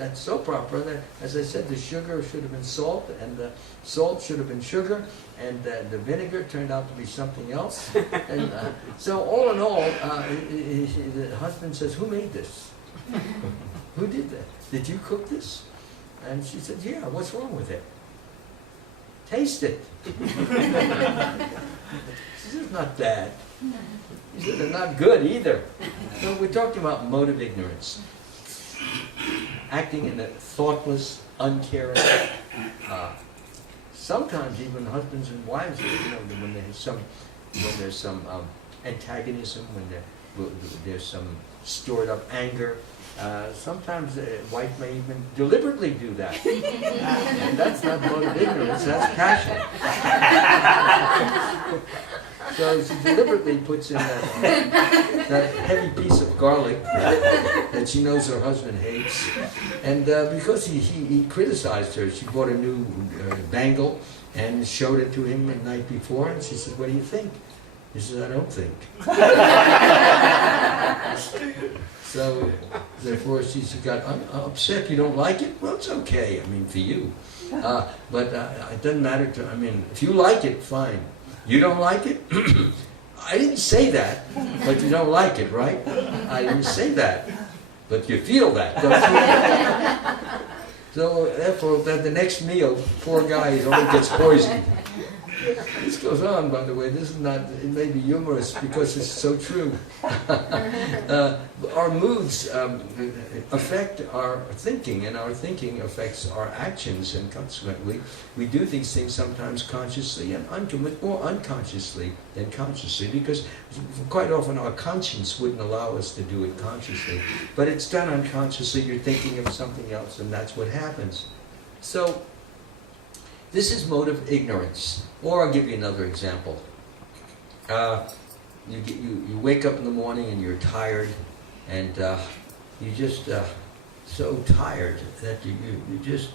that's so proper that, as I said, the sugar should have been salt, and the salt should have been sugar, and the vinegar turned out to be something else. And so all in all, the husband says, "Who made this? Who did that? Did you cook this?" And she said, "Yeah, what's wrong with it? Taste it." She said, "It's not bad." He said, "They're not good either." So we're talking about motive ignorance. Acting in a thoughtless, uncaring, sometimes even husbands and wives, when there's some antagonism, when there's some stored up anger, sometimes the wife may even deliberately do that. And that's not motive ignorance, that's passion. So she deliberately puts in that heavy piece of garlic that she knows her husband hates. And because he criticized her, she bought a new bangle and showed it to him the night before, and she said, "What do you think?" He says, "I don't think." So, therefore, she got upset. "You don't like it? Well, it's okay. I mean, for you. But it doesn't matter to, if you like it, fine. You don't like it? I didn't say that, but you don't like it, right? I didn't say that, but you feel that, don't you?" So, therefore, the next meal, poor guy, he only gets poisoned. This goes on, by the way. This is not, it may be humorous because it's so true. Our moods affect our thinking, and our thinking affects our actions, and consequently, we do these things sometimes consciously and more unconsciously than consciously, because quite often our conscience wouldn't allow us to do it consciously. But it's done unconsciously. You're thinking of something else, and that's what happens. So, this is motive ignorance. Or I'll give you another example. You wake up in the morning and you're tired, and you just so tired that you just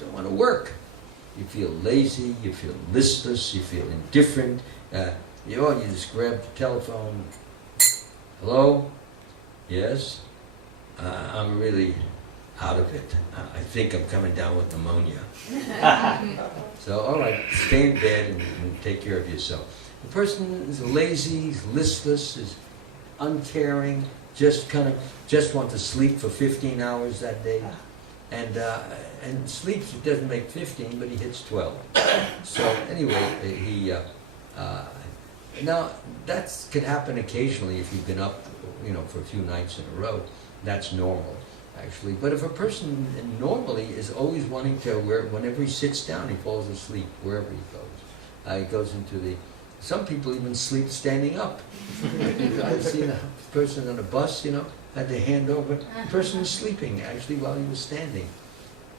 don't want to work. You feel lazy, you feel listless, you feel indifferent. You just grab the telephone. "Hello? Yes? I'm really out of it. I think I'm coming down with pneumonia." So, all right, stay in bed and take care of yourself. The person is lazy, is listless, is uncaring, just want to sleep for 15 hours that day, and sleeps. He doesn't make 15, but he hits 12. So anyway, now that can happen occasionally if you've been up, for a few nights in a row. That's normal, actually. But if a person normally is always wanting to, whenever he sits down, he falls asleep wherever he goes. He goes into some people even sleep standing up. I've seen a person on a bus, had their hand over. The person was sleeping, actually, while he was standing.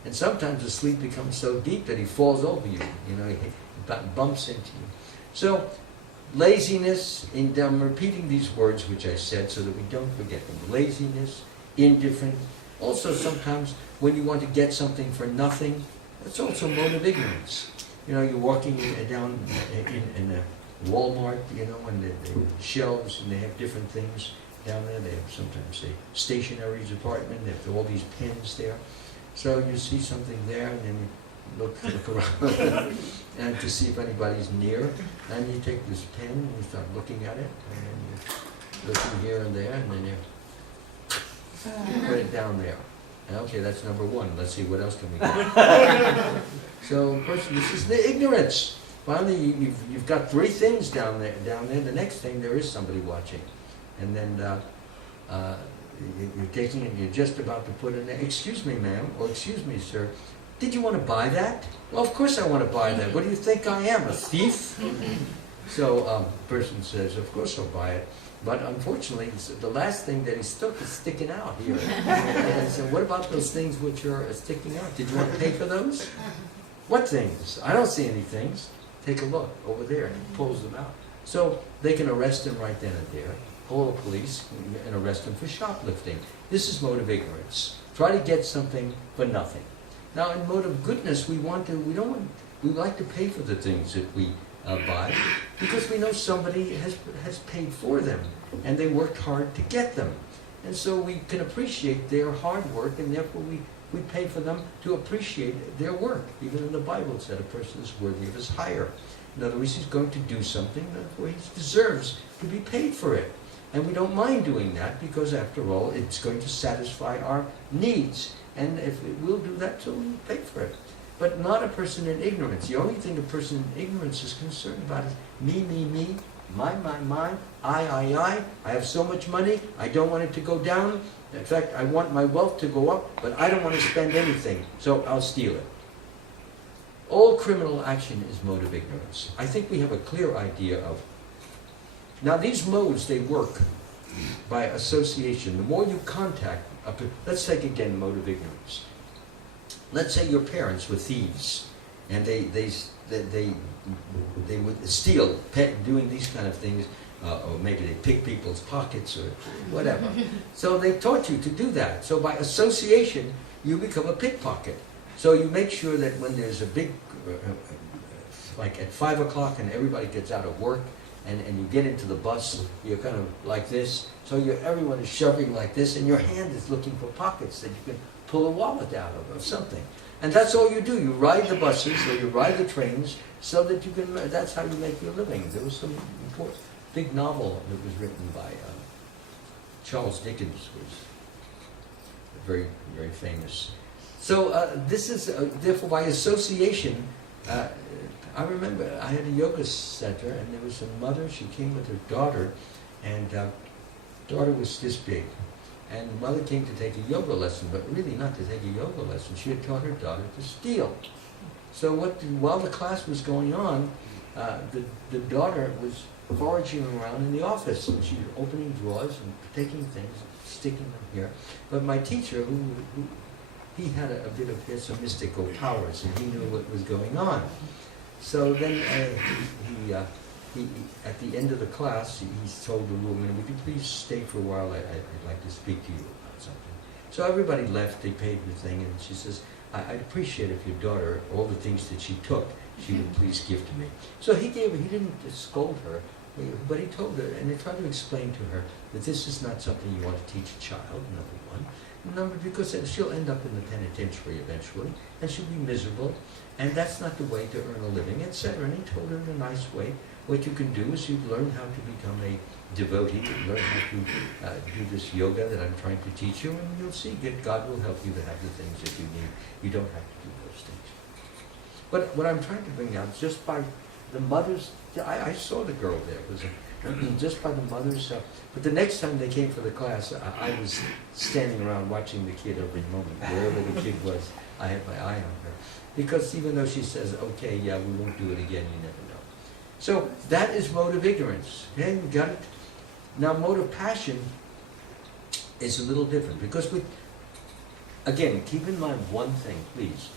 And sometimes the sleep becomes so deep that he falls over you, he bumps into you. So, laziness, I'm repeating these words which I said so that we don't forget them. Laziness, indifferent. Also, sometimes when you want to get something for nothing, that's also motive ignorance. You're walking down in a Walmart, and the shelves, and they have different things down there. They have sometimes a stationery department. They have all these pens there. So you see something there, and then you look around and to see if anybody's near. And you take this pen and you start looking at it, and then you're looking here and there, and then you put it down there. Okay, that's number one. Let's see, what else can we do? So, person, this is the ignorance. Finally, you've got three things down there. The next thing, there is somebody watching. And then you're taking it, you're just about to put it in. "Excuse me, ma'am," or "Excuse me, sir, did you want to buy that?" "Well, of course I want to buy that. What do you think I am, a thief?" So, person says, "Of course I'll buy it. But unfortunately, the last thing that he took is sticking out here." And so, "What about those things which are sticking out? Did you want to pay for those?" "What things? I don't see any things." "Take a look over there," and he pulls them out. So they can arrest him right then and there, call the police, and arrest him for shoplifting. This is motive ignorance. Try to get something for nothing. Now, in motive goodness, we like to pay for the things that we buy, because we know somebody has paid for them, and they worked hard to get them. And so we can appreciate their hard work, and therefore we pay for them to appreciate their work. Even in the Bible it said a person is worthy of his hire. In other words, he's going to do something, therefore he deserves to be paid for it. And we don't mind doing that because, after all, it's going to satisfy our needs. And if it will do that, so we'll pay for it. But not a person in ignorance. The only thing a person in ignorance is concerned about is me, my, I have so much money, I don't want it to go down. In fact, I want my wealth to go up, but I don't want to spend anything, so I'll steal it. All criminal action is mode of ignorance. I think we have a clear idea of. Now these modes, they work by association. The more you contact, let's take again mode of ignorance. Let's say your parents were thieves, and they would steal, doing these kind of things, or maybe they pick people's pockets or whatever. So they taught you to do that. So by association, you become a pickpocket. So you make sure that when there's a big, like at 5 o'clock and everybody gets out of work, and you get into the bus, you're kind of like this. So everyone is shoving like this, and your hand is looking for pockets that you can pull a wallet out of or something. And that's all you do. You ride the buses or you ride the trains so that you can, that's how you make your living. There was some important, big novel that was written by Charles Dickens, was very, very famous. So this is, therefore, by association, I remember I had a yoga center, and there was a mother. She came with her daughter, and daughter was this big. And the mother came to take a yoga lesson, but really not to take a yoga lesson. She had taught her daughter to steal. So while the class was going on, the daughter was foraging around in the office, and she was opening drawers and taking things, sticking them here. But my teacher, he had he had some mystical powers, and he knew what was going on. So then he at the end of the class, he told the woman, "Would you please stay for a while? I'd like to speak to you about something." So everybody left, they paid the thing, and she says, "I'd appreciate if your daughter, all the things that she took, she would please give to me." So he didn't scold her, but he told her, and he tried to explain to her that this is not something you want to teach a child, number one. Number, because she'll end up in the penitentiary eventually, and she'll be miserable, and that's not the way to earn a living, etc. And he told her in a nice way, what you can do is you learn how to become a devotee, learn how to do this yoga that I'm trying to teach you, and you'll see that God will help you to have the things that you need. You don't have to do those things. But what I'm trying to bring out, just by the mothers, I saw the girl there, it was just by the mothers. But the next time they came for the class, I was standing around watching the kid every moment. Wherever the kid was, I had my eye on her. Because even though she says, okay, yeah, we won't do it again, you never know. So that is mode of ignorance. Okay, you got it? Now, mode of passion is a little different. Because again, keep in mind one thing, please.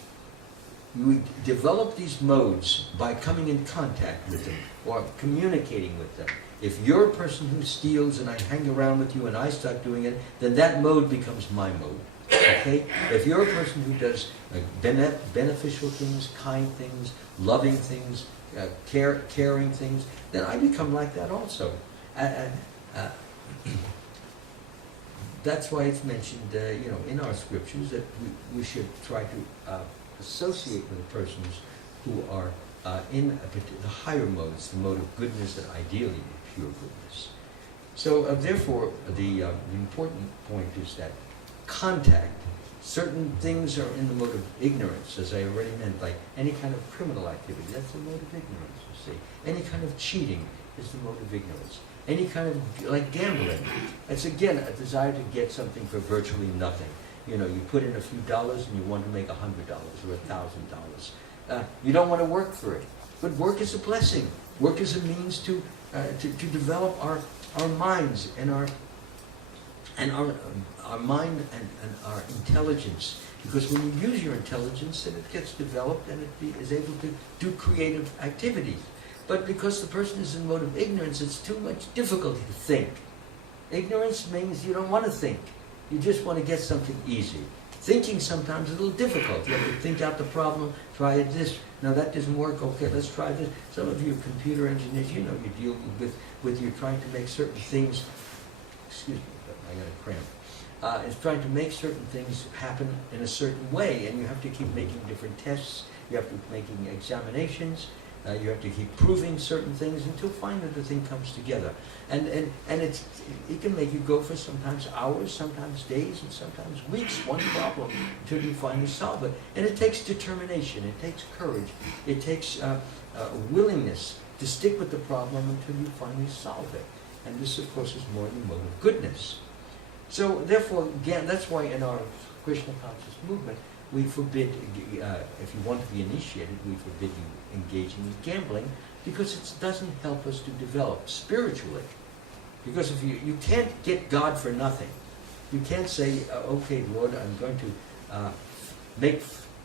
You develop these modes by coming in contact with them or communicating with them. If you're a person who steals and I hang around with you and I start doing it, then that mode becomes my mode. Okay? If you're a person who does beneficial things, kind things, loving things, caring things, then I become like that also. That's why it's mentioned, in our scriptures that we should try to associate with persons who are in the higher modes, the mode of goodness and ideally pure goodness. So therefore, the important point is that contact, certain things are in the mode of ignorance, as I already meant, like any kind of criminal activity, that's the mode of ignorance, you see. Any kind of cheating is the mode of ignorance. Any kind of, like gambling, it's again a desire to get something for virtually nothing. You know, you put in a few dollars and you want to make $100 or $1,000. You don't want to work for it. But work is a blessing. Work is a means to develop our minds and our mind and our intelligence. Because when you use your intelligence, then it gets developed and it is able to do creative activities. But because the person is in mode of ignorance, it's too much difficulty to think. Ignorance means you don't want to think. You just want to get something easy. Thinking sometimes is a little difficult. You have to think out the problem, try this. No, that doesn't work. Okay, let's try this. Some of you are computer engineers, you know, you deal with you're trying to make certain things. Excuse me, but I got a cramp. is trying to make certain things happen in a certain way, and you have to keep making different tests, you have to keep making examinations, you have to keep proving certain things until finally the thing comes together. And it can make you go for sometimes hours, sometimes days, and sometimes weeks, one problem, until you finally solve it. And it takes determination, it takes courage, it takes willingness to stick with the problem until you finally solve it. And this, of course, is more the mode of goodness. So, therefore, again, that's why in our Krishna conscious movement, we forbid, if you want to be initiated, we forbid you engaging in gambling, because it doesn't help us to develop spiritually. Because if you can't get God for nothing. You can't say, okay, Lord, I'm going to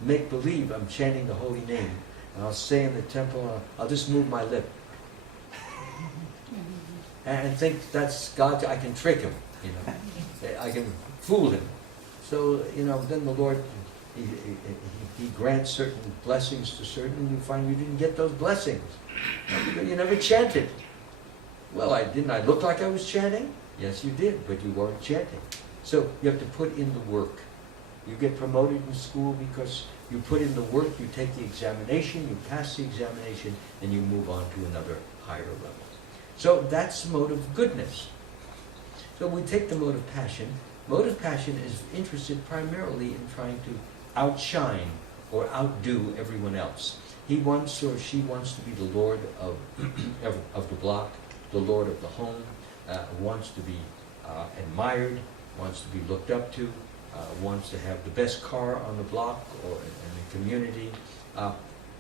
make believe I'm chanting the holy name, and I'll stay in the temple, I'll just move my lip. And think that's God, I can trick him, I can fool him. So, then the Lord, he grants certain blessings to certain, and you find you didn't get those blessings. You never chanted. Well, didn't I look like I was chanting? Yes, you did, but you weren't chanting. So you have to put in the work. You get promoted in school because you put in the work, you take the examination, you pass the examination, and you move on to another higher level. So that's the mode of goodness. So we take the mode of passion. Mode of passion is interested primarily in trying to outshine or outdo everyone else. He wants or she wants to be the lord of the block, the lord of the home, wants to be admired, wants to be looked up to, wants to have the best car on the block or in the community,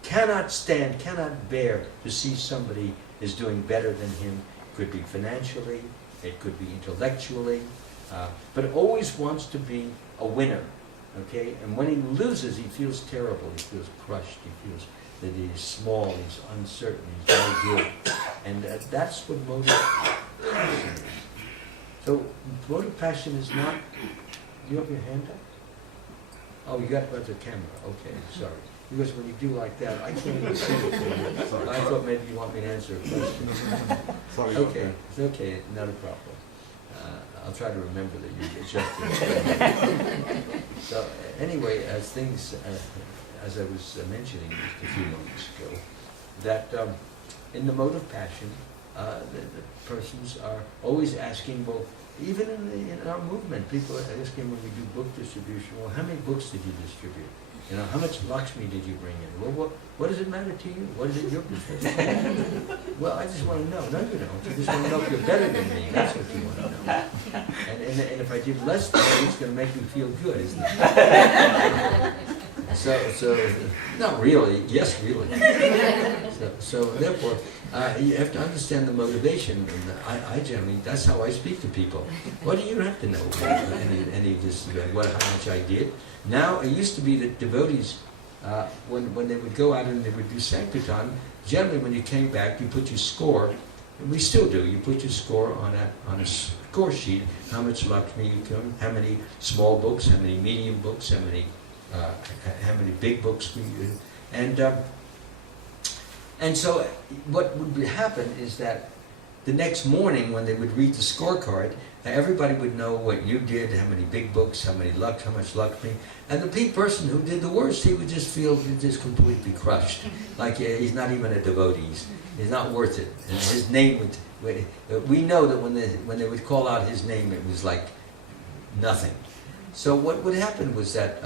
cannot bear to see somebody is doing better than him. It could be financially, it could be intellectually, but always wants to be a winner. Okay, and when he loses, he feels terrible. He feels crushed. He feels that he's small. He's uncertain. He's very good, and that's what motive passion is. So, motive passion is not. Do you have your hand up? Oh, you got it with the camera. Okay, sorry. Because when you do like that, I can't even see it from you. I thought maybe you want me to answer a question. Sorry. Okay, it's okay. Not a problem. I'll try to remember that you adjusted. So anyway, as I was mentioning just a few moments ago, that in the mode of passion, the persons are always asking, well, even in our movement, people are asking when we do book distribution, well, how many books did you distribute? How much Lakshmi did you bring in? Well, what does it matter to you? What is it your business? Well, I just want to know. No, you don't. You just want to know if you're better than me. That's what you want to know. And if I did less than you, it's going to make me feel good, isn't it? So not really. Yes, really. So therefore, you have to understand the motivation. And I generally, that's how I speak to people. What do you have to know any of this? How much I did? Now, it used to be that devotees, when they would go out and they would do Sankirtan, generally when you came back, you put your score, and we still do, you put your score on a score sheet, how much Lakshmi you come, how many small books, how many medium books, how many big books we do. And so what would happen is that the next morning when they would read the scorecard, everybody would know what you did, how many big books, how much Lakshmi. And the person who did the worst, he would just feel just completely crushed. Like he's not even a devotee. He's not worth it. And his name would, we know that when they would call out his name, it was like nothing. So what would happen was that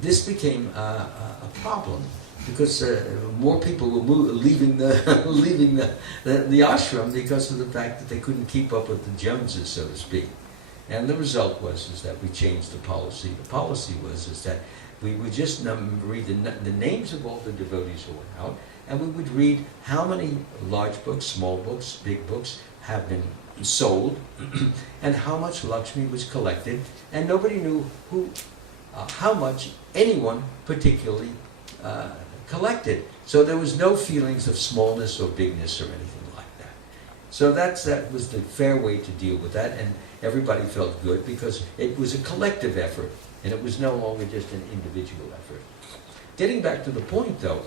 this became a problem. Because more people were leaving the ashram because of the fact that they couldn't keep up with the Joneses, so to speak. And the result was that we changed the policy. The policy was that we would just read the names of all the devotees who went out, and we would read how many large books, small books, big books have been sold, and how much Lakshmi was collected, and nobody knew how much anyone particularly collected. So there was no feelings of smallness or bigness or anything like that. So that was the fair way to deal with that, and everybody felt good because it was a collective effort, and it was no longer just an individual effort. Getting back to the point though,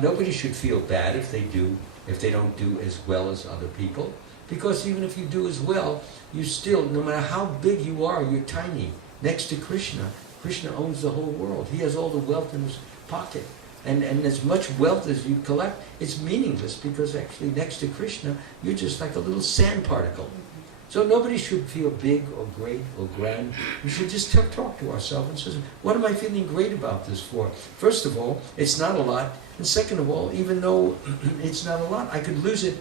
nobody should feel bad if they don't do as well as other people. Because even if you do as well, you still, no matter how big you are, you're tiny. Next to Krishna, Krishna owns the whole world. He has all the wealth in his pocket. And as much wealth as you collect, it's meaningless, because actually next to Krishna, you're just like a little sand particle. So nobody should feel big or great or grand. We should just talk to ourselves and say, what am I feeling great about this for? First of all, it's not a lot. And second of all, even though it's not a lot, I could lose it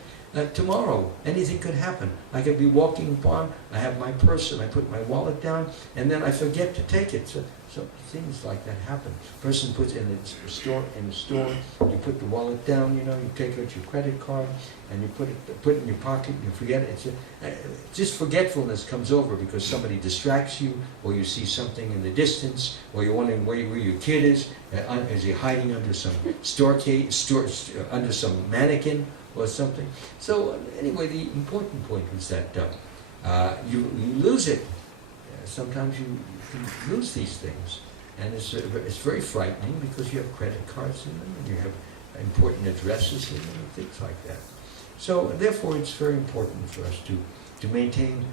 tomorrow. Anything could happen. I could be walking upon, I have my purse and I put my wallet down, and then I forget to take it. So things like that happen. Person puts in the store, you put the wallet down, you take out your credit card, and you put it in your pocket, and you forget it. Just forgetfulness comes over because somebody distracts you, or you see something in the distance, or you're wondering where your kid is he hiding under some under some mannequin or something. So anyway, the important point is that you lose it. Sometimes you can lose these things, and it's very frightening, because you have credit cards in them, and you have important addresses in them, and things like that. So therefore, it's very important for us to maintain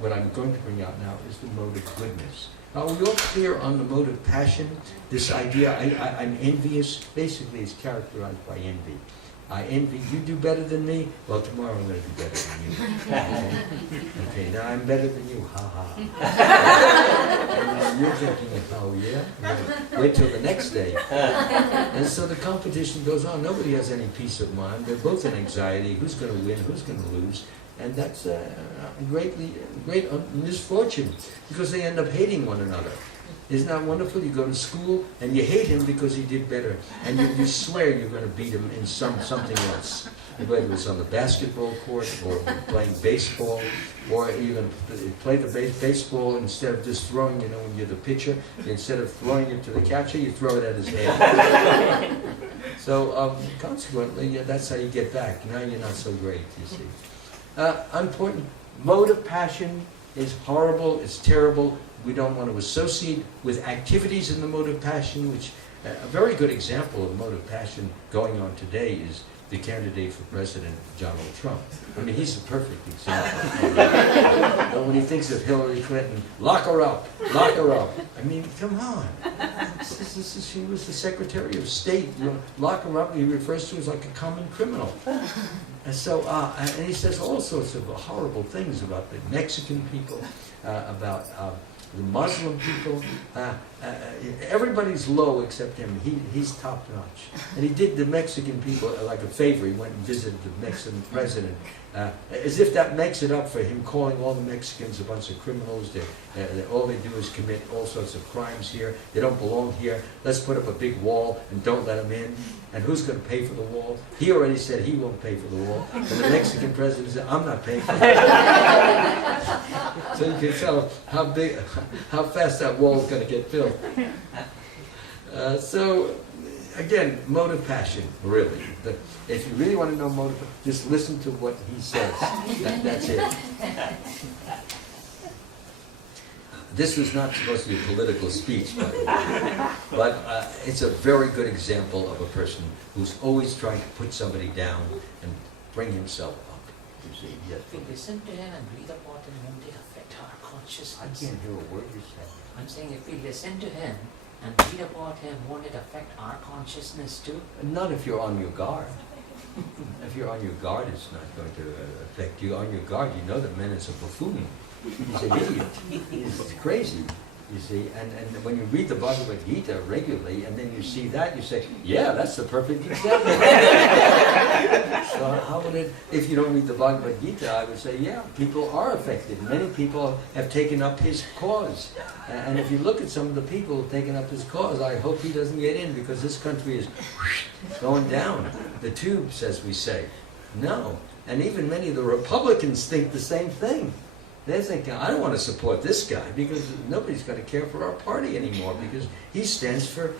what I'm going to bring out now is the mode of goodness. Are we all clear on the mode of passion? This idea, I'm envious, basically is characterized by envy. I envy, you do better than me? Well, tomorrow I'm going to do better than you. Okay, now I'm better than you, and you're thinking, oh yeah? Well, wait till the next day. And so the competition goes on. Nobody has any peace of mind. They're both in anxiety. Who's going to win? Who's going to lose? And that's a great misfortune, because they end up hating one another. Isn't that wonderful? You go to school and you hate him because he did better, and you swear you're going to beat him in something else. Whether it's on the basketball court, or playing baseball, or even play the baseball instead of just throwing, when you're the pitcher, instead of throwing it to the catcher, you throw it at his head. So consequently, that's how you get back. Now you're not so great, you see. Important. Mode of passion is horrible, it's terrible. We don't want to associate with activities in the mode of passion, which a very good example of mode of passion going on today is the candidate for president, Donald Trump. I mean, he's a perfect example. When he thinks of Hillary Clinton, lock her up, lock her up. I mean, come on. She was the Secretary of State. Lock her up, he refers to her as like a common criminal. And so, and he says all sorts of horrible things about the Mexican people, about the Muslim people. Everybody's low except him. He's top notch. And he did the Mexican people like a favor. He went and visited the Mexican president, as if that makes it up for him calling all the Mexicans a bunch of criminals. All they do is commit all sorts of crimes here. They don't belong here. Let's put up a big wall and don't let them in. And who's going to pay for the wall? He already said he won't pay for the wall. And the Mexican president said, I'm not paying for it. So you can tell how fast that wall is going to get built. So, again, mode of passion, really. If you really want to know mode of passion, just listen to what he says. That's it. This was not supposed to be a political speech, by the way. But it's a very good example of a person who's always trying to put somebody down and bring himself up. You see, yes. If we listen to him and read about him, won't it affect our consciousness? I can't hear a word you say. I'm saying if we listen to him and read about him, won't it affect our consciousness too? Not if you're on your guard. If you're on your guard, it's not going to affect you. On your guard, you know the man is a buffoon. He's an idiot. He's crazy, you see. And when you read the Bhagavad Gita regularly, and then you see that, you say, yeah, that's the perfect example. So how would it, if you don't read the Bhagavad Gita, I would say, yeah, people are affected. Many people have taken up his cause. And if you look at some of the people who have taken up his cause, I hope he doesn't get in, because this country is going down the tubes, as we say. No. And even many of the Republicans think the same thing. They're thinking, I don't want to support this guy, because nobody's going to care for our party anymore, because he stands for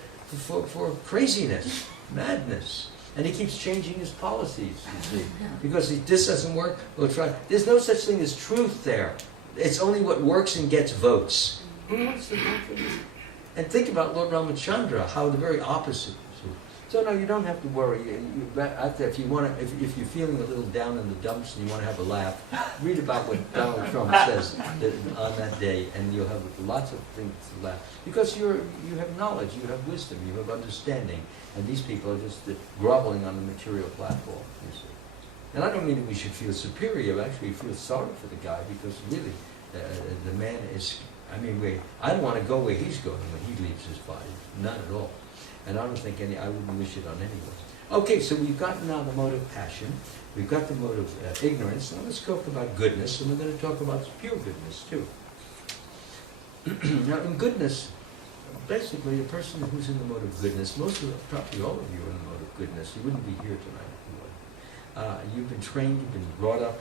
craziness, madness. And he keeps changing his policies, you see. Because this doesn't work, we'll try. There's no such thing as truth there. It's only what works and gets votes. Who wants to vote for this? And think about Lord Ramachandra, how the very opposite. So no, you don't have to worry. If you want to, if you're feeling a little down in the dumps and you want to have a laugh, read about what Donald Trump says on that day, and you'll have lots of things to laugh. Because you have knowledge, you have wisdom, you have understanding, and these people are just groveling on the material platform. You see. And I don't mean that we should feel superior. I actually feel sorry for the guy, because really, the man is. I mean, I don't want to go where he's going when he leaves his body. Not at all. And I don't think I wouldn't wish it on anyone. Okay, so we've got now the mode of passion. We've got the mode of ignorance. Now let's talk about goodness, and we're going to talk about pure goodness too. Now in goodness, basically a person who's in the mode of goodness, probably all of you are in the mode of goodness. You wouldn't be here tonight if you weren't. You've been trained, you've been brought up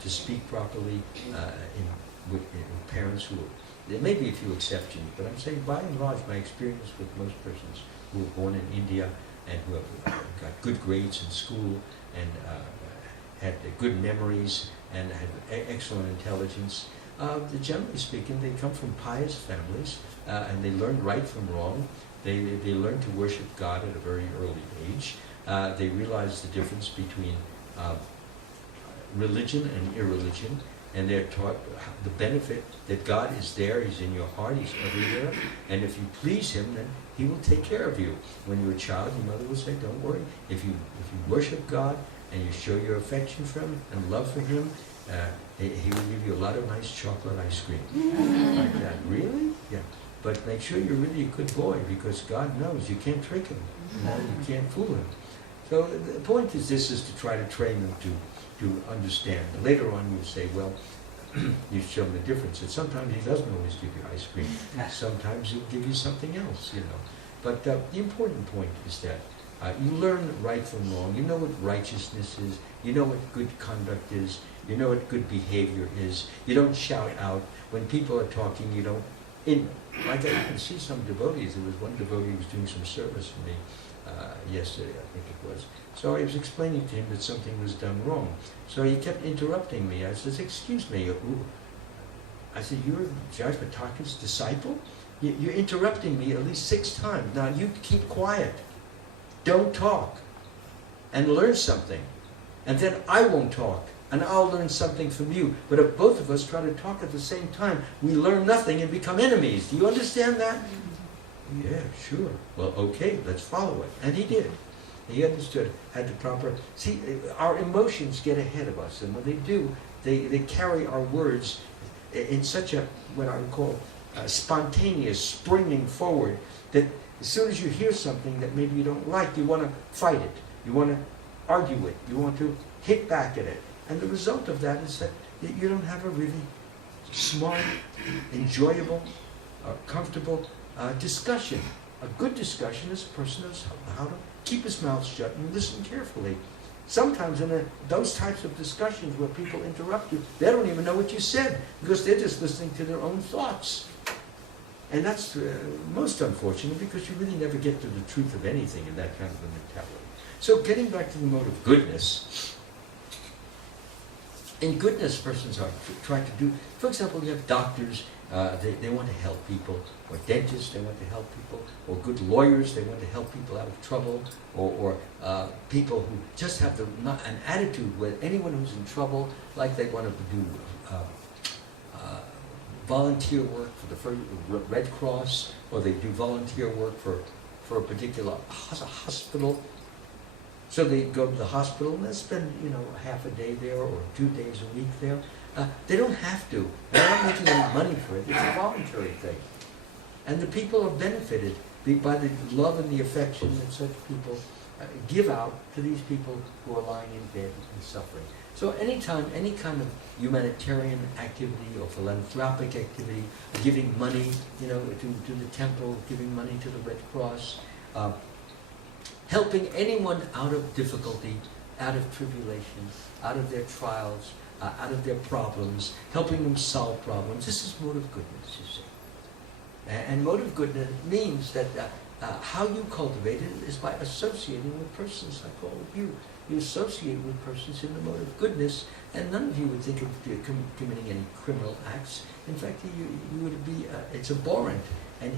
to speak properly with parents who there may be a few exceptions, but I'm saying by and large my experience with most persons who were born in India and who have got good grades in school and had good memories and had excellent intelligence, generally speaking, they come from pious families and they learn right from wrong. They learn to worship God at a very early age. They realize the difference between religion and irreligion, and they're taught the benefit that God is there, He's in your heart, He's everywhere, and if you please Him, then He will take care of you. When you're a child, your mother will say, don't worry, if you worship God and you show your affection for Him and love for Him, He will give you a lot of nice chocolate ice cream. Like that. Really? Yeah. But make sure you're really a good boy, because God knows you can't trick Him. You can't fool Him. So the point is this, is to try to train them to understand. Later on you say, well, you show them the difference. And sometimes He doesn't always give you ice cream. Sometimes He'll give you something else, you know. But the important point is that you learn right from wrong. You know what righteousness is. You know what good conduct is. You know what good behavior is. You don't shout out. When people are talking, you don't... Like I can see some devotees. There was one devotee who was doing some service for me yesterday, I think it was. So I was explaining to him that something was done wrong. So he kept interrupting me. I said, excuse me. I said, you're Judge Pataka's disciple? You're interrupting me at least 6 times. Now you keep quiet. Don't talk. And learn something. And then I won't talk. And I'll learn something from you. But if both of us try to talk at the same time, we learn nothing and become enemies. Do you understand that? Yeah, sure. Well, okay, let's follow it. And he did. He understood, had the proper... See, our emotions get ahead of us. And when they do, they carry our words in such a, what I would call, spontaneous, springing forward, that as soon as you hear something that maybe you don't like, you want to fight it. You want to argue it. You want to hit back at it. And the result of that is that you don't have a really smart, enjoyable, comfortable discussion. A good discussion is a person knows how to keep his mouth shut and listen carefully. Sometimes in those types of discussions where people interrupt you, they don't even know what you said, because they're just listening to their own thoughts. And that's most unfortunate, because you really never get to the truth of anything in that kind of a mentality. So getting back to the mode of goodness, in goodness, persons are trying to do, for example, you have doctors, they want to help people, or dentists, they want to help people, or good lawyers, they want to help people out of trouble, or people who just have an attitude with anyone who's in trouble, like they want to do volunteer work for the Red Cross, or they do volunteer work for a particular hospital. So they go to the hospital and they spend, half a day there or 2 days a week there. They don't have to. They're not making any money for it. It's a voluntary thing. And the people are benefited by the love and the affection that such people give out to these people who are lying in bed and suffering. So anytime, any kind of humanitarian activity or philanthropic activity, giving money, to the temple, giving money to the Red Cross, helping anyone out of difficulty, out of tribulation, out of their trials, out of their problems, helping them solve problems. This is mode of goodness, you see. And mode of goodness means that how you cultivate it is by associating with persons like all of you. You associate with persons in the mode of goodness, and none of you would think of committing any criminal acts. In fact, you would be, it's abhorrent, and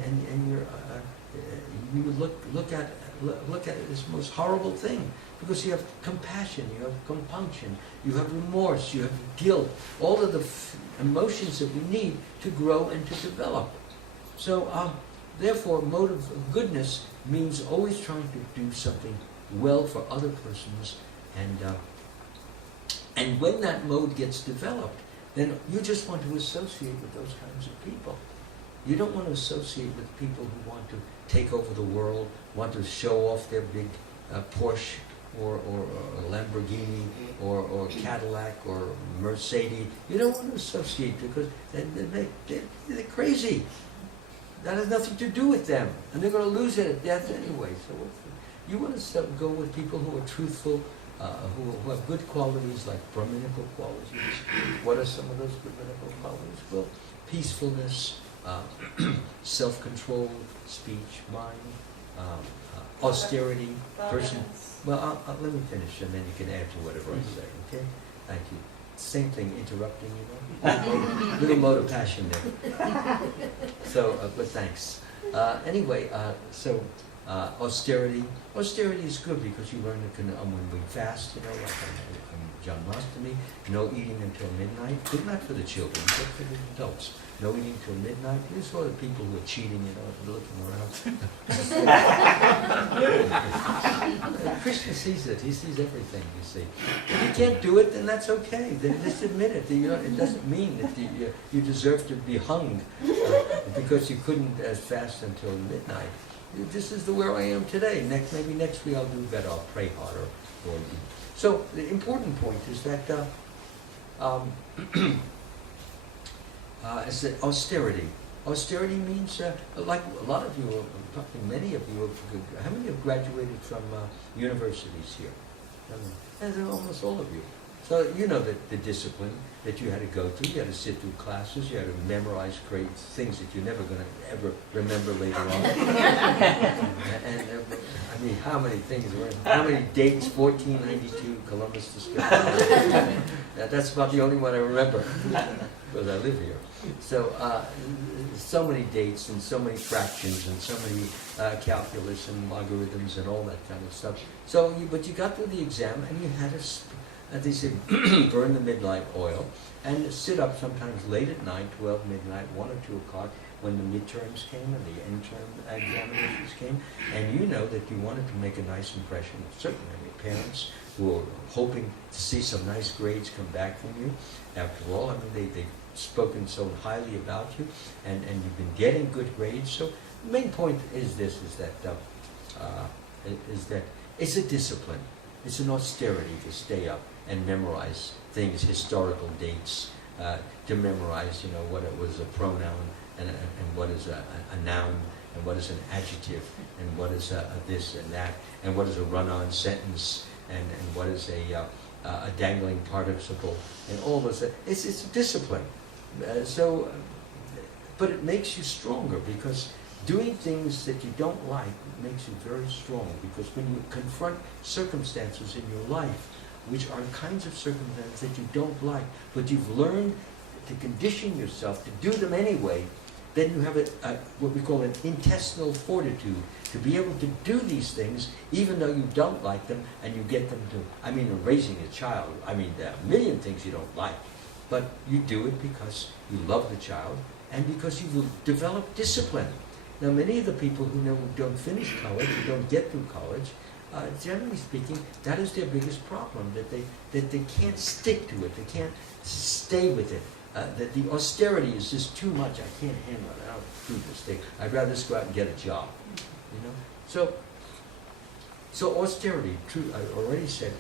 you would look at it as the most horrible thing, because you have compassion, you have compunction, you have remorse, you have guilt, all of the emotions that we need to grow and to develop. So, therefore, motive of goodness means always trying to do something well for other persons, and when that mode gets developed, then you just want to associate with those kinds of people. You don't want to associate with people who want to take over the world, want to show off their big Porsche or Lamborghini or Cadillac or Mercedes. You don't want to associate, because they're crazy. That has nothing to do with them, and they're going to lose it at death anyway. So you want to go with people who are truthful, who have good qualities, like Brahminical qualities. What are some of those Brahminical qualities? Well, peacefulness, self-control, speech, mind, austerity, person. Well, let me finish, and then you can add to whatever I say. Okay? Thank you. Same thing, interrupting, you know. Little mode of passion there. So, but thanks. Anyway, austerity. Austerity is good, because you learn when we fast, you know, like on Janmashtami, no eating until midnight. Good, not for the children, but for the adults. No eating till midnight. You saw the people who are cheating, you know, looking around. Krishna sees it. He sees everything, you see. If you can't do it, then that's okay. Then just admit it. You know, it doesn't mean that you deserve to be hung because you couldn't fast until midnight. This is where I am today. Maybe next week I'll do better. I'll pray harder. So the important point is that is that austerity. Austerity means, like a lot of you, many of you, how many have graduated from universities here? Almost all of you. So you know that the discipline that you had to go through. You had to sit through classes. You had to memorize great things that you're never going to ever remember later on. I mean, how many things were? How many dates? 1492, Columbus discovered. That's about the only one I remember, because I live here. So, so many dates and so many fractions and so many calculus and logarithms and all that kind of stuff. So, but you got through the exam and you had to, they say, burn the midnight oil and sit up sometimes late at night, 12 midnight, 1 or 2 o'clock, when the midterms came and the end-term examinations came, and you know that you wanted to make a nice impression, certainly on your parents, who were hoping to see some nice grades come back from you. After all, I mean, they've spoken so highly about you, and you've been getting good grades. So the main point is this, is that it's a discipline. It's an austerity to stay up and memorize things, historical dates, to memorize, you know, what it was a pronoun, and what is a noun, and what is an adjective, and what is a this and that, and what is a run-on sentence, and what is a dangling participle, and all those. It's a discipline. But it makes you stronger, because doing things that you don't like makes you very strong, because when you confront circumstances in your life, which are kinds of circumstances that you don't like, but you've learned to condition yourself to do them anyway, then you have what we call an intestinal fortitude, to be able to do these things even though you don't like them, and you get them to, I mean, raising a child, I mean, there are a million things you don't like, but you do it because you love the child and because you've developed discipline. Now, many of the people who don't finish college, who don't get through college, generally speaking, that is their biggest problem, that they can't stick to it, they can't stay with it. That the austerity is just too much. I can't handle it. I don't do this thing. I'd rather just go out and get a job. You know. So austerity. True. I already said.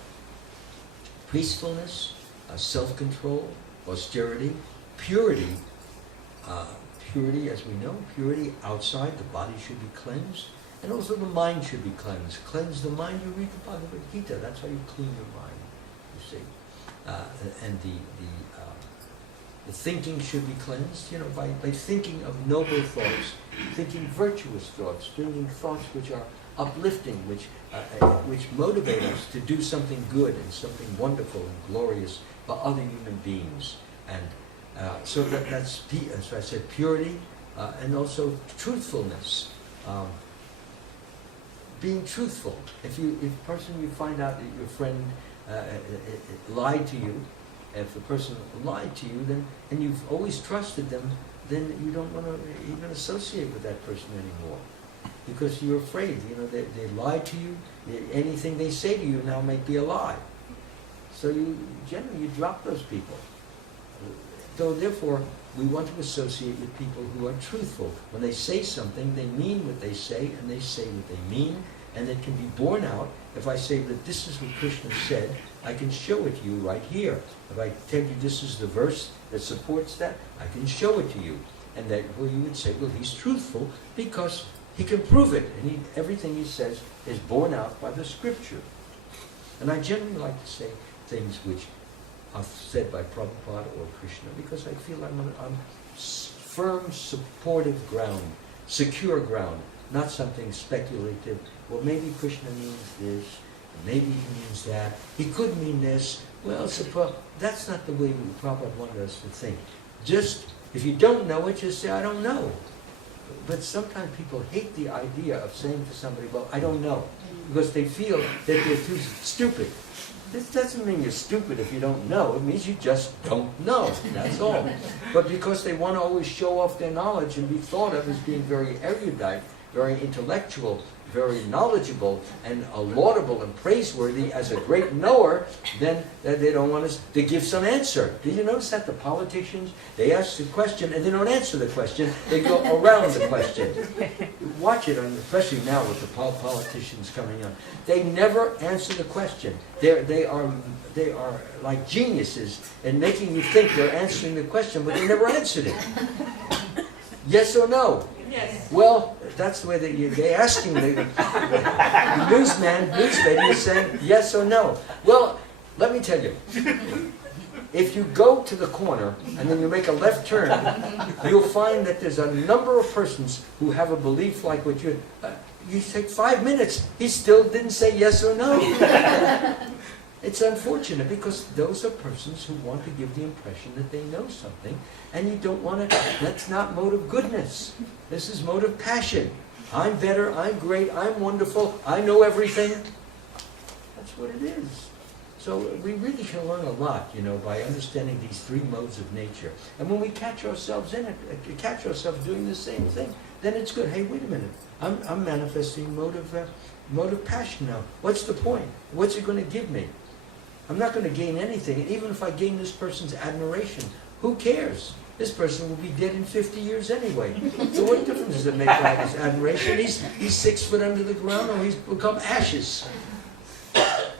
Peacefulness, self-control, austerity, purity. Purity, as we know, purity outside. The body should be cleansed, and also the mind should be cleansed. Cleanse the mind. You read the Bhagavad Gita. That's how you clean your mind. You see, and the thinking should be cleansed, you know, by thinking of noble thoughts, thinking virtuous thoughts, thinking thoughts which are uplifting, which motivate us to do something good and something wonderful and glorious for other human beings. And so that's so I said purity, and also truthfulness. being truthful. If a person you find out that your friend lied to you, if a person lied to you, then and you've always trusted them, then you don't want to even associate with that person anymore, because you're afraid. They lied to you. Anything they say to you now might be a lie. So generally you drop those people. So therefore, we want to associate with people who are truthful. When they say something, they mean what they say, and they say what they mean, and it can be borne out. If I say that this is what Krishna said, I can show it to you right here. If I tell you this is the verse that supports that, I can show it to you. And that, well, you would say, well, he's truthful because he can prove it. And everything he says is borne out by the scripture. And I generally like to say things which are said by Prabhupada or Krishna, because I feel I'm on firm, supportive ground, secure ground, not something speculative. Well, maybe Krishna means this, maybe he means that. He could mean this. Well, that's not the way Prabhupada wanted us to think. Just, if you don't know it, just say, I don't know. But sometimes people hate the idea of saying to somebody, well, I don't know, because they feel that they're too stupid. This doesn't mean you're stupid if you don't know. It means you just don't know. That's all. But because they want to always show off their knowledge and be thought of as being very erudite, very intellectual, very knowledgeable, and laudable and praiseworthy as a great knower, then they don't want us to give some answer. Did you notice that the politicians, they ask the question and they don't answer the question, they go around the question. Watch it, especially now with the politicians coming on. They never answer the question. They are like geniuses in making you think they're answering the question, but they never answered it. Yes or no? Yes. Well, that's the way that they're asking the newsman is saying yes or no. Well, let me tell you, if you go to the corner and then you make a left turn, you'll find that there's a number of persons who have a belief like what you take 5 minutes, he still didn't say yes or no. It's unfortunate because those are persons who want to give the impression that they know something, and you don't want to. That's not mode of goodness. This is mode of passion. I'm better, I'm great, I'm wonderful, I know everything. That's what it is. So we really can learn a lot, by understanding these three modes of nature. And when we catch ourselves in it, catch ourselves doing the same thing, then it's good. Hey, wait a minute. I'm manifesting mode of passion now. What's the point? What's it going to give me? I'm not going to gain anything. And even if I gain this person's admiration, who cares? This person will be dead in 50 years anyway. So what difference does it make by his admiration? He's 6 foot under the ground, or he's become ashes.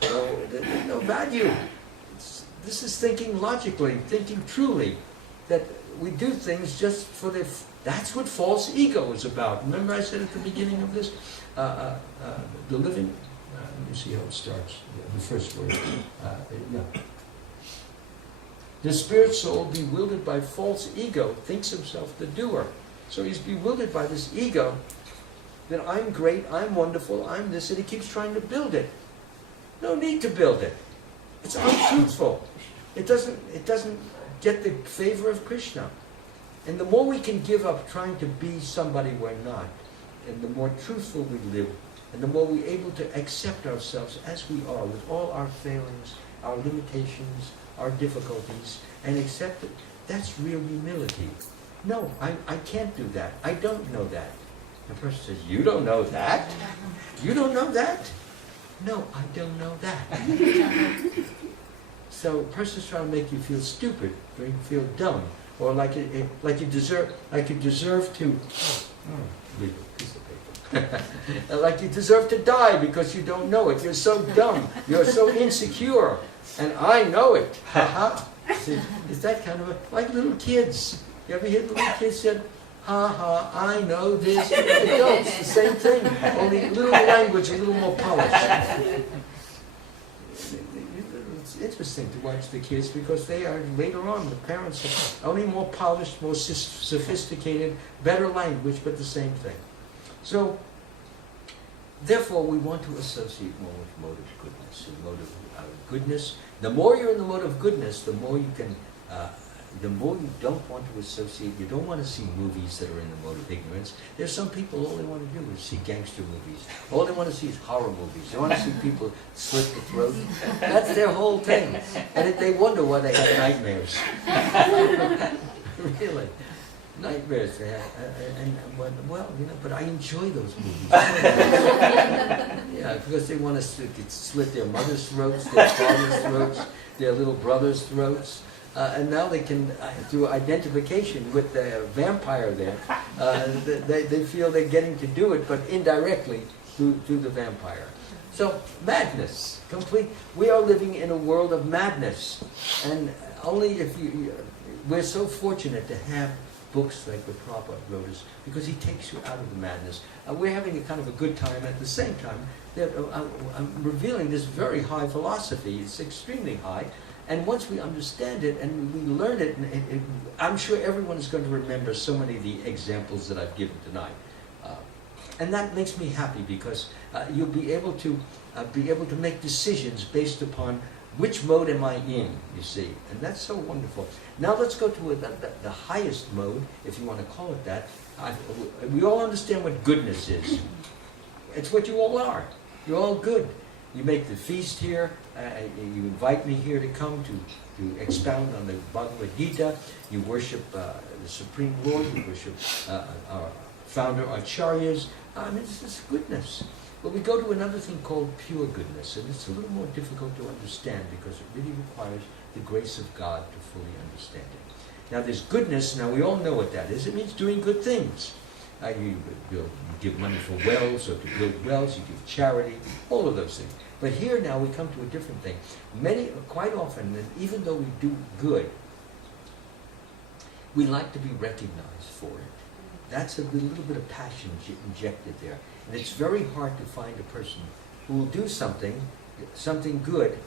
So there's no value. This is thinking logically, thinking truly, that we do things just for that's what false ego is about. Remember I said at the beginning of this, the living, let me see how it starts, the first word. The spirit soul, bewildered by false ego, thinks himself the doer. So he's bewildered by this ego, that I'm great, I'm wonderful, I'm this, and he keeps trying to build it. No need to build it. It's untruthful. It doesn't get the favor of Krishna. And the more we can give up trying to be somebody we're not, and the more truthful we live, and the more we're able to accept ourselves as we are, with all our failings, our limitations, our difficulties, and accept it, that's real humility. No, I can't do that. I don't know that. The person says, you don't know that? You don't know that? No, I don't know that. So a person's trying to make you feel stupid, or you feel dumb, or like you deserve to. Leave a piece of paper. Like you deserve to die because you don't know it. You're so dumb. You're so insecure, and I know it. Ha See, it's that kind of like little kids. You ever hear the little kids say, "Ha ha, I know this." Adults, the same thing, only a little language, a little more polished. It's interesting to watch the kids because they are, later on, the parents are only more polished, more sophisticated, better language, but the same thing. So, therefore, we want to associate more with mode of goodness. And mode of goodness. The more you're in the mode of goodness, the more you can the more you don't want to associate, you don't want to see movies that are in the mode of ignorance. There's some people, all they want to do is see gangster movies. All they want to see is horror movies. They want to see people slit the throat. That's their whole thing. And they wonder why they have nightmares. Really. Nightmares they have. Well, but I enjoy those movies. Yeah, because they want to slit their mother's throats, their father's throats, their little brother's throats. And now they can, through identification with the vampire there, they feel they're getting to do it, but indirectly through the vampire. So, madness, complete. We are living in a world of madness. And only if we're so fortunate to have books like what Prabhupada wrote us, because he takes you out of the madness. We're having a kind of a good time. At the same time, I'm revealing this very high philosophy. It's extremely high. And once we understand it and we learn it, I'm sure everyone is going to remember so many of the examples that I've given tonight. And that makes me happy, because you'll be able to make decisions based upon which mode am I in, you see. And that's so wonderful. Now let's go to the highest mode, if you want to call it that. We all understand what goodness is. It's what you all are. You're all good. You make the feast here, you invite me here to come to expound on the Bhagavad Gita, you worship the Supreme Lord, you worship our founder Acharyas. It's just goodness. But we go to another thing called pure goodness, and it's a little more difficult to understand because it really requires the grace of God to fully understand it. Now there's goodness, now we all know what that is. It means doing good things. You give money for wells, or to build wells, you give charity, all of those things. But here now we come to a different thing. Quite often, and even though we do good, we like to be recognized for it. That's a little bit of passion injected there. And it's very hard to find a person who will do something good,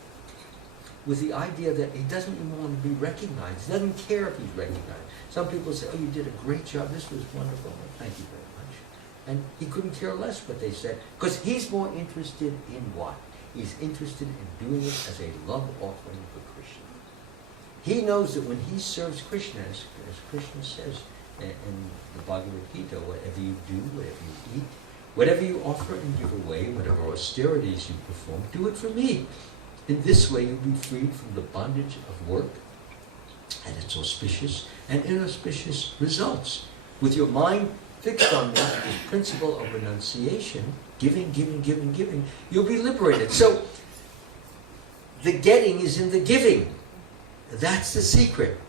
with the idea that he doesn't even want to be recognized. He doesn't care if he's recognized. Some people say, oh, you did a great job, this was wonderful. Well, thank you very much. And he couldn't care less what they said, because he's more interested in what? He's interested in doing it as a love offering for Krishna. He knows that when he serves Krishna, as Krishna says in the Bhagavad Gita, whatever you do, whatever you eat, whatever you offer and give away, whatever austerities you perform, do it for me. In this way you'll be freed from the bondage of work and its auspicious and inauspicious results. With your mind fixed on this principle of renunciation, giving, you'll be liberated. So, the getting is in the giving. That's the secret.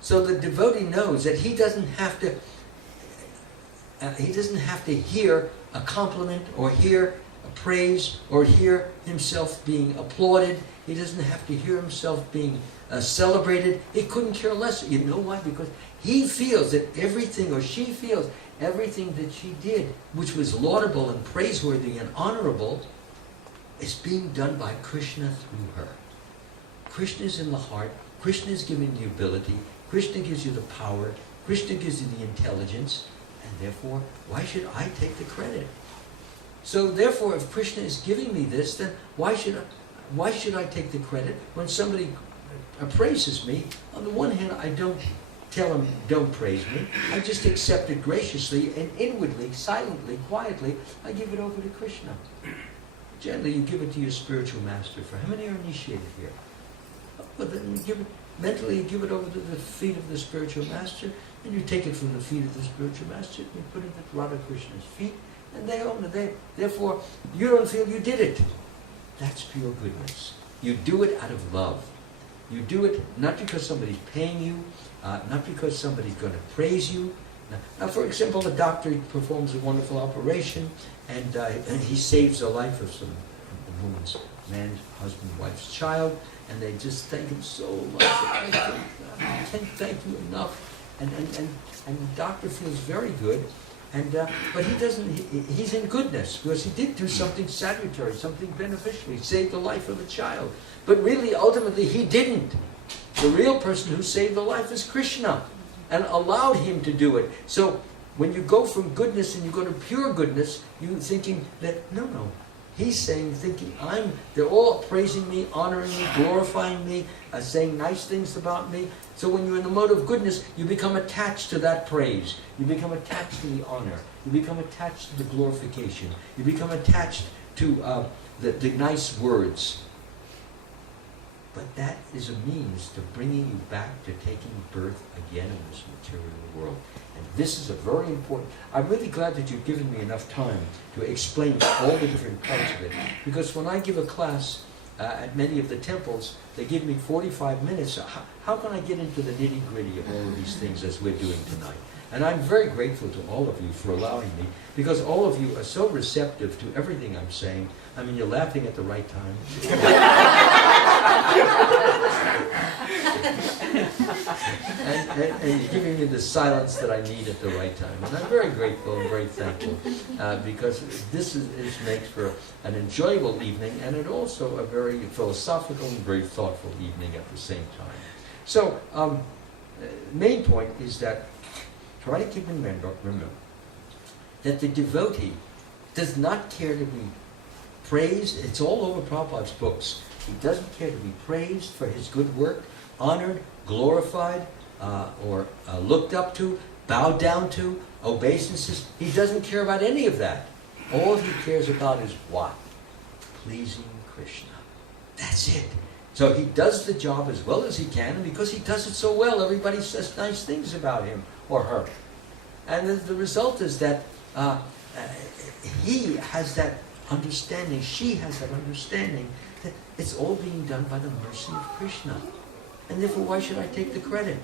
So the devotee knows that he doesn't have to hear a compliment or hear a praise or hear himself being applauded. He doesn't have to hear himself being celebrated. He couldn't care less. You know why? Because he feels that everything, or she feels everything that she did, which was laudable and praiseworthy and honorable, is being done by Krishna through her. Krishna is in the heart. Krishna is giving the ability. Krishna gives you the power. Krishna gives you the intelligence. And therefore, why should I take the credit? So therefore, if Krishna is giving me this, then why should I take the credit when somebody praises me? On the one hand, I don't tell him, don't praise me. I just accept it graciously, and inwardly, silently, quietly, I give it over to Krishna. Gently, you give it to your spiritual master. For how many are initiated here? But then you give it, mentally you give it over to the feet of the spiritual master, and you take it from the feet of the spiritual master, and you put it at Radha Krishna's feet, and they own it. Therefore, you don't feel you did it. That's pure goodness. You do it out of love. You do it not because somebody's paying you, not because somebody's going to praise you. Now, for example, a doctor performs a wonderful operation, and he saves the life of some woman's, man's, husband, wife's child, and they just thank him so much. I can't thank you enough. And the doctor feels very good, but he doesn't. He's in goodness because he did do something salutary, something beneficial. He saved the life of a child, but really, ultimately, he didn't. The real person who saved the life is Krishna, and allowed him to do it. So when you go from goodness and you go to pure goodness, you're thinking that no, He's saying, thinking, they're all praising me, honoring me, glorifying me, saying nice things about me. So when you're in the mode of goodness, you become attached to that praise. You become attached to the honor. You become attached to the glorification. You become attached to the nice words. But that is a means to bringing you back to taking birth again in this material world. And this is a very important... I'm really glad that you've given me enough time to explain all the different parts of it. Because when I give a class at many of the temples, they give me 45 minutes. How can I get into the nitty-gritty of all of these things as we're doing tonight? And I'm very grateful to all of you for allowing me, because all of you are so receptive to everything I'm saying. I mean, you're laughing at the right time. and you're giving me the silence that I need at the right time. And I'm very grateful and very thankful, because this makes for an enjoyable evening, and it also a very philosophical and very thoughtful evening at the same time. So, main point is that try to keep in mind, remember, that the devotee does not care to be praised. It's all over Prabhupada's books. He doesn't care to be praised for his good work, honored, glorified, or looked up to, bowed down to, obeisances. He doesn't care about any of that. All he cares about is what? Pleasing Krishna. That's it. So he does the job as well as he can, and because he does it so well, everybody says nice things about him or her. And the result is that he has that understanding, she has that understanding that it's all being done by the mercy of Krishna. And therefore, why should I take the credit?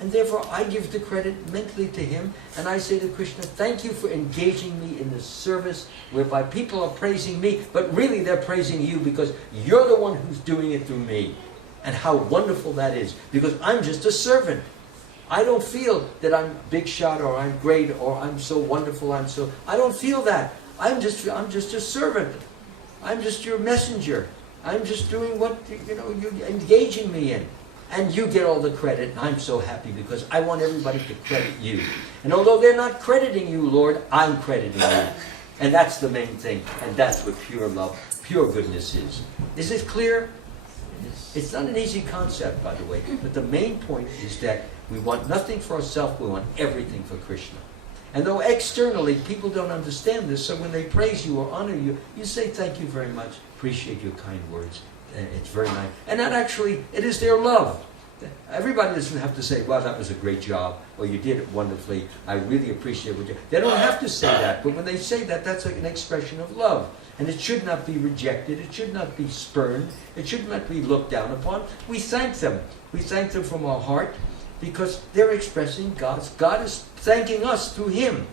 And therefore, I give the credit mentally to him, and I say to Krishna, thank you for engaging me in this service whereby people are praising me, but really they're praising you because you're the one who's doing it through me. And how wonderful that is, because I'm just a servant. I don't feel that I'm big shot or I'm great or I'm so wonderful, I don't feel that. I'm just a servant. I'm just your messenger. I'm just doing what you're engaging me in. And you get all the credit, and I'm so happy because I want everybody to credit you. And although they're not crediting you, Lord, I'm crediting you. And that's the main thing. And that's what pure love, pure goodness is. Is it clear? It's not an easy concept, by the way. But the main point is that we want nothing for ourselves, we want everything for Krishna. And though externally people don't understand this, so when they praise you or honor you, you say thank you very much, appreciate your kind words. It's very nice. And that actually, it is their love. Everybody doesn't have to say, well, that was a great job, or you did it wonderfully, I really appreciate what you did. They don't have to say that, but when they say that, that's like an expression of love. And it should not be rejected, it should not be spurned, it should not be looked down upon. We thank them. We thank them from our heart, because they're expressing God is thanking us through him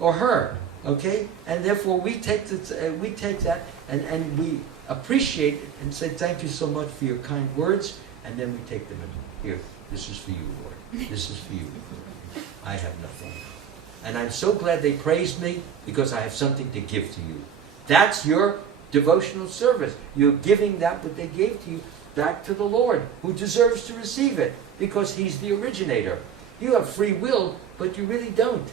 or her, okay? And therefore we take that and we appreciate it and say thank you so much for your kind words, and then we take them and here, this is for you, Lord. This is for you. I have nothing. And I'm so glad they praised me because I have something to give to you. That's your devotional service. You're giving that what they gave to you back to the Lord, who deserves to receive it because he's the originator. You have free will, but you really don't.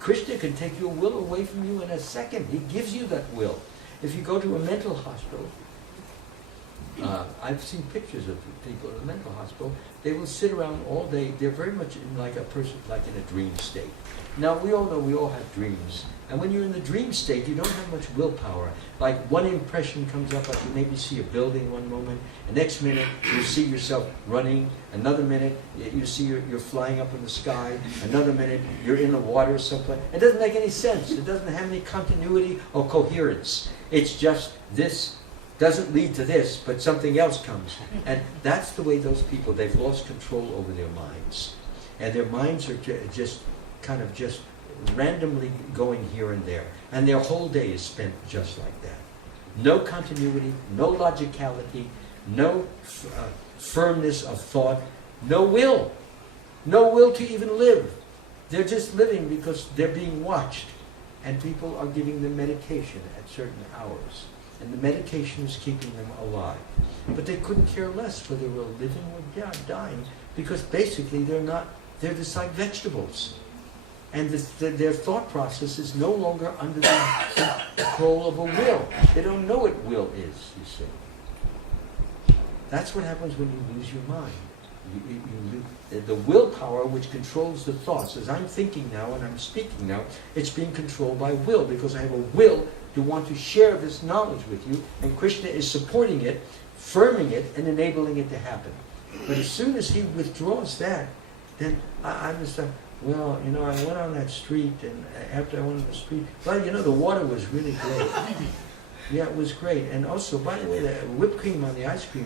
Krishna can take your will away from you in a second. He gives you that will. If you go to a mental hospital, I've seen pictures of people in a mental hospital. They will sit around all day. They're very much like a person, like in a dream state. Now, we all know we all have dreams. And when you're in the dream state, you don't have much willpower. Like one impression comes up, like you maybe see a building one moment. The next minute, you see yourself running. Another minute, you see you're flying up in the sky. Another minute, you're in the water someplace. It doesn't make any sense. It doesn't have any continuity or coherence. It's just this doesn't lead to this, but something else comes. And that's the way those people, they've lost control over their minds. And their minds are just randomly going here and there. And their whole day is spent just like that. No continuity, no logicality, no firmness of thought, no will. No will to even live. They're just living because they're being watched. And people are giving them medication at certain hours. And the medication is keeping them alive. But they couldn't care less whether they were living or dying, because basically they're just like vegetables. And their thought process is no longer under the control of a will. They don't know what will is, you see. That's what happens when you lose your mind. You lose the willpower which controls the thoughts. As I'm thinking now and I'm speaking now, it's being controlled by will, because I have a will to want to share this knowledge with you, and Krishna is supporting it, firming it, and enabling it to happen. But as soon as he withdraws that, then I'm just like, well, you know, I went on that street, and after I went on the street, well, you know, the water was really great. Yeah, it was great. And also, by the way, the whipped cream on the ice cream,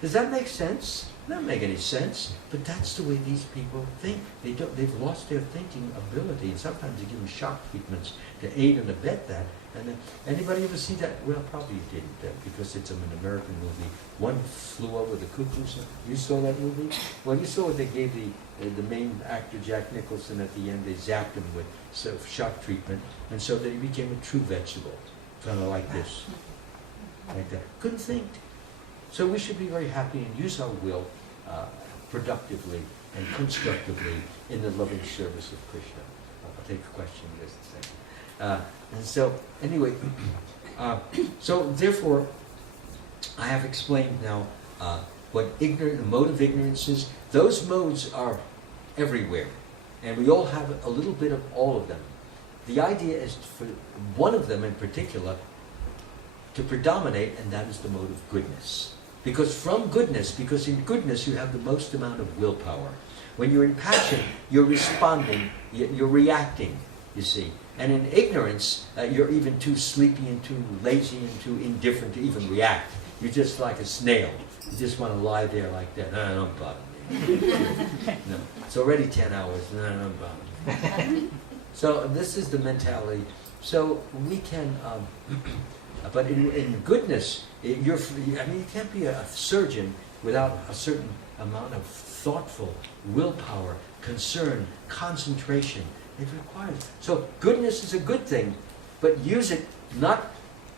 does that make sense? It doesn't make any sense. But that's the way these people think. They've lost their thinking ability, and sometimes they give them shock treatments to aid and abet that. And then, anybody ever see that? Well, probably you didn't, because it's an American movie. One Flew Over the Cuckoo's. You saw that movie? Well, you saw what they gave the main actor, Jack Nicholson, at the end. They zapped him with sort of shock treatment, and so that he became a true vegetable, kind of like this, like that. Couldn't think. So we should be very happy and use our will productively and constructively in the loving service of Krishna. I'll take a question in just a second. And so, anyway, so therefore, I have explained now what the mode of ignorance is. Those modes are everywhere, and we all have a little bit of all of them. The idea is for one of them in particular to predominate, and that is the mode of goodness. Because in goodness you have the most amount of willpower. When you're in passion, you're responding, you're reacting, you see. And in ignorance, you're even too sleepy and too lazy and too indifferent to even react. You're just like a snail. You just want to lie there like that. No, don't bother me. No, it's already 10 hours. No, don't bother me. So this is the mentality. So we can, but in goodness, you can't be a surgeon without a certain amount of thoughtful willpower, concern, concentration. It requires. So goodness is a good thing, but use it not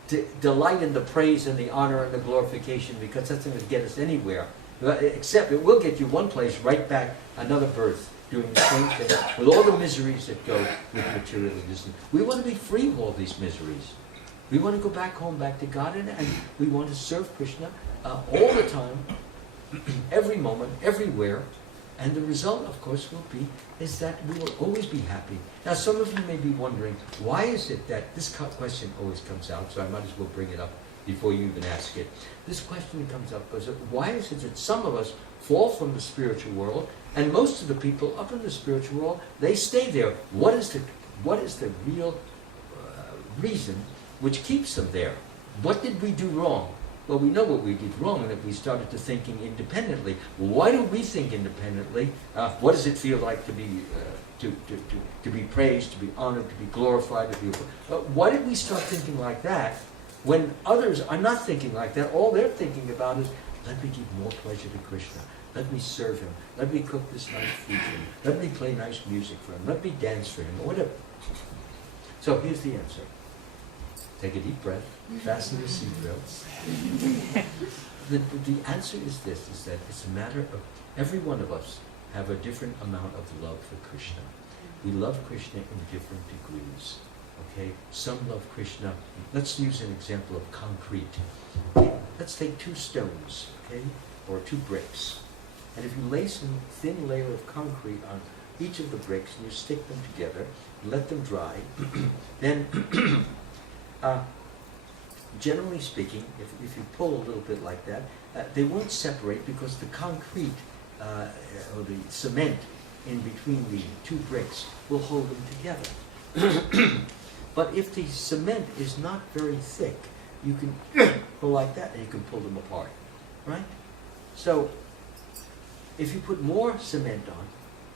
to delight in the praise and the honor and the glorification, because that's not going to get us anywhere. Except it will get you one place, right back, another birth, doing the same thing, with all the miseries that go with materialism. We want to be free of all these miseries. We want to go back home, back to God, and we want to serve Krishna all the time, every moment, everywhere. And the result, of course, is that we will always be happy. Now, some of you may be wondering, why is it that this question always comes out, so I might as well bring it up before you even ask it. This question comes up because why is it that some of us fall from the spiritual world, and most of the people up in the spiritual world, they stay there? What is the real reason which keeps them there? What did we do wrong? Well, we know what we did wrong, and that we started to thinking independently. Why do we think independently? What does it feel like to be praised, to be honored, to be glorified? Why did we start thinking like that when others are not thinking like that? All they're thinking about is, let me give more pleasure to Krishna. Let me serve him. Let me cook this nice food for him. Let me play nice music for him. Let me dance for him, or whatever. So here's the answer. Take a deep breath. Fasten your seatbelts. The answer is this, is that it's a matter of every one of us have a different amount of love for Krishna. We love Krishna in different degrees. Okay? Some love Krishna. Let's use an example of concrete. Let's take 2 stones, okay? Or 2 bricks. And if you lay some thin layer of concrete on each of the bricks and you stick them together, let them dry, then generally speaking, if you pull a little bit like that, they won't separate because the concrete or the cement in between the 2 bricks will hold them together. But if the cement is not very thick, you can go like that and you can pull them apart, right? So if you put more cement on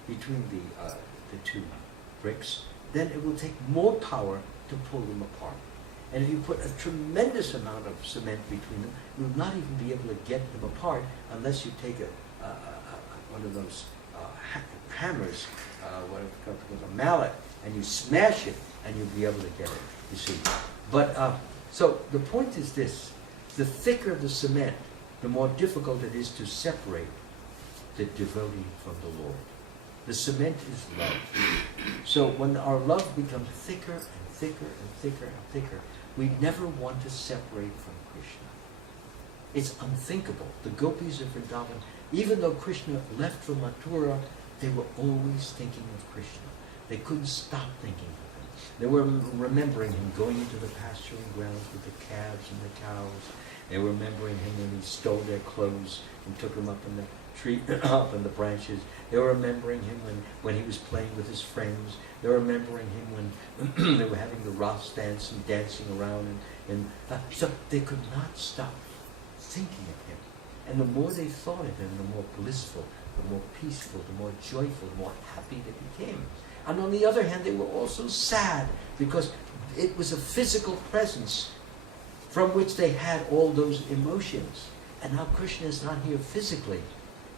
between the 2 bricks, then it will take more power to pull them apart. And if you put a tremendous amount of cement between them, you will not even be able to get them apart unless you take one of those hammers, a mallet, and you smash it, and you'll be able to get it, you see. But, so the point is this: the thicker the cement, the more difficult it is to separate the devotee from the Lord. The cement is love. So when our love becomes thicker and thicker and thicker and thicker, we never want to separate from Krishna. It's unthinkable. The gopis of Vrindavan, even though Krishna left for Mathura, they were always thinking of Krishna. They couldn't stop thinking of him. They were remembering him going into the pasturing grounds with the calves and the cows. They were remembering him when he stole their clothes and took them up in the tree, up in the branches. They were remembering him when he was playing with his friends. They were remembering him when they were having the Ras dance and dancing around. So they could not stop thinking of him. And the more they thought of him, the more blissful, the more peaceful, the more joyful, the more happy they became. And on the other hand, they were also sad because it was a physical presence from which they had all those emotions. And now Krishna is not here physically,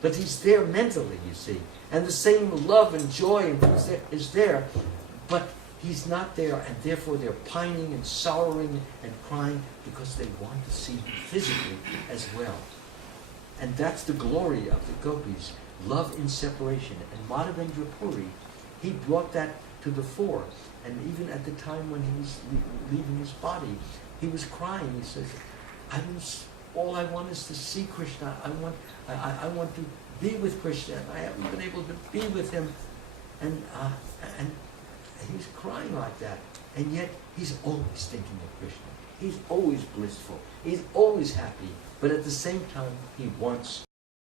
but he's there mentally, you see. And the same love and joy is there, but he's not there, and therefore they're pining and sorrowing and crying because they want to see him physically as well. And that's the glory of the gopis, love in separation. And Madhavendra Puri, he brought that to the fore. And even at the time when he was leaving his body, he was crying. He says, all I want is to see Krishna. I want to be with Krishna. I haven't been able to be with him. And he's crying like that. And yet he's always thinking of Krishna. He's always blissful. He's always happy. But at the same time, he wants